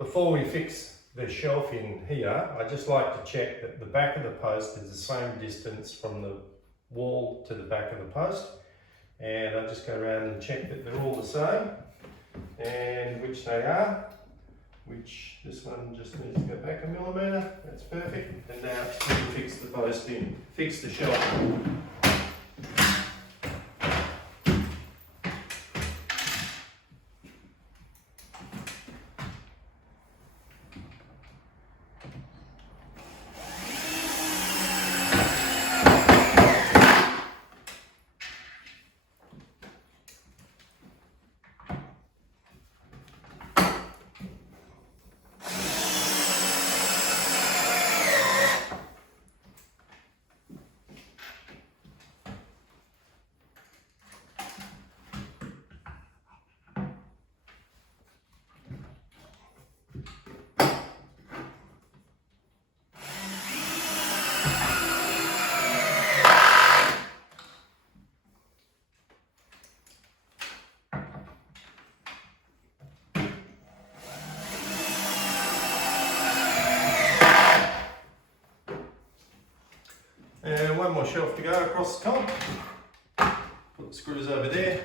before we fix the shelf in here, I just like to check that the back of the post is the same distance from the wall to the back of the post. And I just go around and check that they're all the same, and which they are. Which this one just needs to go back a millimetre. That's perfect. And now we can fix the post in, fix the shelf. And one more shelf to go across the top. Put the screws over there.